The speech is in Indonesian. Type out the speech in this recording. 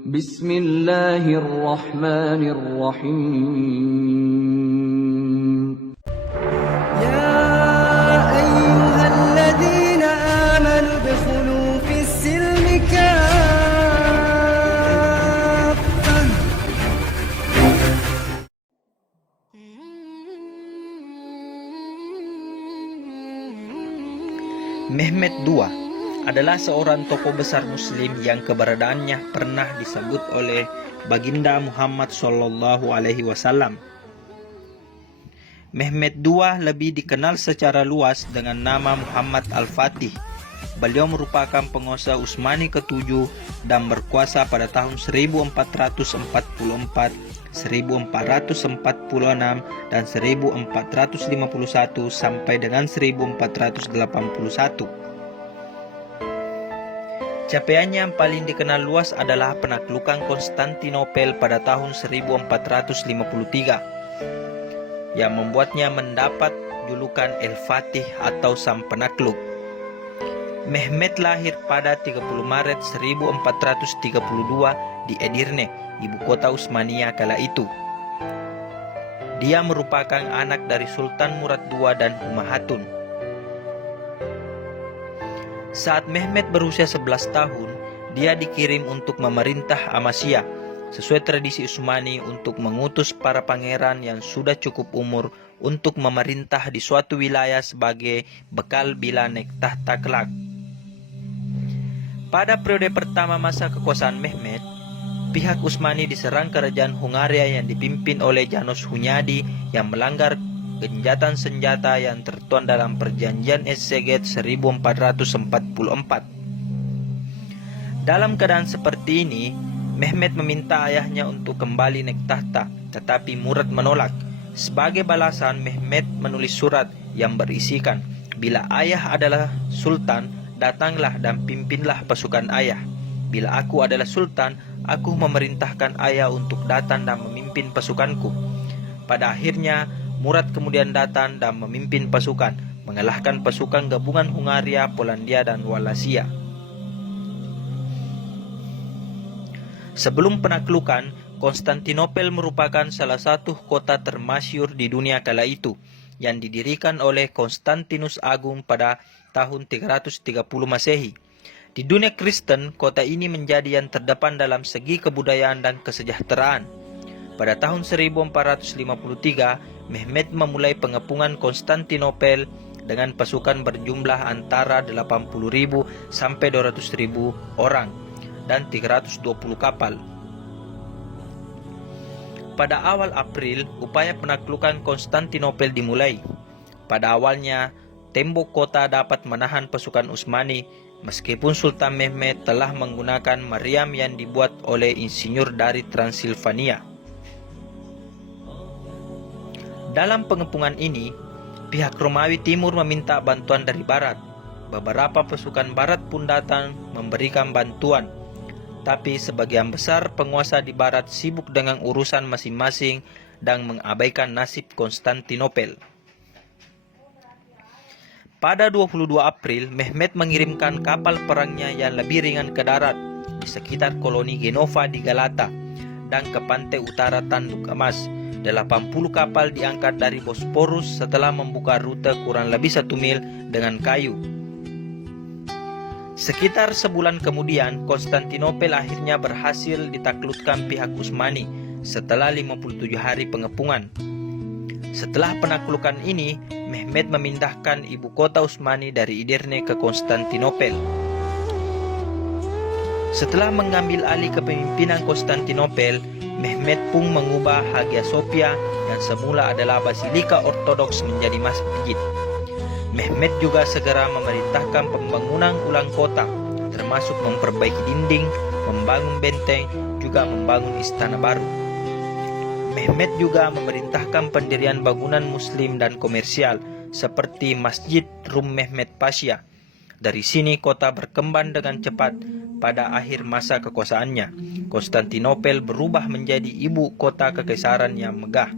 Bismillahirrahmanirrahim. يا أيها الذين آمنوا ادخلوا في السلم كافة. Mehmet II adalah seorang tokoh besar Muslim yang keberadaannya pernah disebut oleh Baginda Muhammad SAW. Mehmet II lebih dikenal secara luas dengan nama Muhammad Al-Fatih. Beliau merupakan penguasa Utsmani ke-7 dan berkuasa pada tahun 1444, 1446, dan 1451 sampai dengan 1481. Capaiannya yang paling dikenal luas adalah penaklukan Konstantinopel pada tahun 1453 yang membuatnya mendapat julukan El-Fatih atau Sang Penakluk. Mehmet lahir pada 30 Maret 1432 di Edirne, ibu kota Utsmania kala itu. Dia merupakan anak dari Sultan Murad II dan Humayun. Saat Mehmet berusia 11 tahun, dia dikirim untuk memerintah Amasya, sesuai tradisi Utsmani untuk mengutus para pangeran yang sudah cukup umur untuk memerintah di suatu wilayah sebagai bekal bila naik tahta kelak. Pada periode pertama masa kekuasaan Mehmet, pihak Utsmani diserang kerajaan Hungaria yang dipimpin oleh János Hunyadi yang melanggar genjatan senjata yang tertuang dalam perjanjian Szeged 1444. Dalam keadaan seperti ini, Mehmet meminta ayahnya untuk kembali naik tahta, tetapi Murad menolak. Sebagai balasan, Mehmet menulis surat yang berisikan, "Bila ayah adalah sultan, datanglah dan pimpinlah pasukan ayah. Bila aku adalah sultan, aku memerintahkan ayah untuk datang dan memimpin pasukanku." Pada akhirnya, Murad kemudian datang dan memimpin pasukan, mengalahkan pasukan gabungan Hungaria, Polandia, dan Wallachia. Sebelum penaklukan, Konstantinopel merupakan salah satu kota termasyhur di dunia kala itu, yang didirikan oleh Konstantinus Agung pada tahun 330 Masehi. Di dunia Kristen, kota ini menjadi yang terdepan dalam segi kebudayaan dan kesejahteraan. Pada tahun 1453, Mehmet memulai pengepungan Konstantinopel dengan pasukan berjumlah antara 80.000 sampai 200.000 orang dan 320 kapal. Pada awal April, upaya penaklukan Konstantinopel dimulai. Pada awalnya, tembok kota dapat menahan pasukan Utsmani, meskipun Sultan Mehmet telah menggunakan meriam yang dibuat oleh insinyur dari Transilvania. Dalam pengepungan ini, pihak Romawi Timur meminta bantuan dari Barat. Beberapa pasukan Barat pun datang memberikan bantuan, tapi sebagian besar penguasa di Barat sibuk dengan urusan masing-masing dan mengabaikan nasib Konstantinopel. Pada 22 April, Mehmet mengirimkan kapal perangnya yang lebih ringan ke darat di sekitar koloni Genova di Galata dan ke pantai utara Tanduk Emas. 80 kapal diangkat dari Bosporus setelah membuka rute kurang lebih 1 mil dengan kayu. Sekitar sebulan kemudian, Konstantinopel akhirnya berhasil ditaklukkan pihak Utsmani setelah 57 hari pengepungan. Setelah penaklukan ini, Mehmet memindahkan ibu kota Utsmani dari Edirne ke Konstantinopel. Setelah mengambil alih kepemimpinan Konstantinopel, Mehmet pun mengubah Hagia Sophia yang semula adalah basilika ortodoks menjadi masjid. Mehmet juga segera memerintahkan pembangunan ulang kota, termasuk memperbaiki dinding, membangun benteng, juga membangun istana baru. Mehmet juga memerintahkan pendirian bangunan muslim dan komersial seperti Masjid Rum Mehmet Pasha. Dari sini kota berkembang dengan cepat. Pada akhir masa kekuasaannya, Konstantinopel berubah menjadi ibu kota kekaisaran yang megah.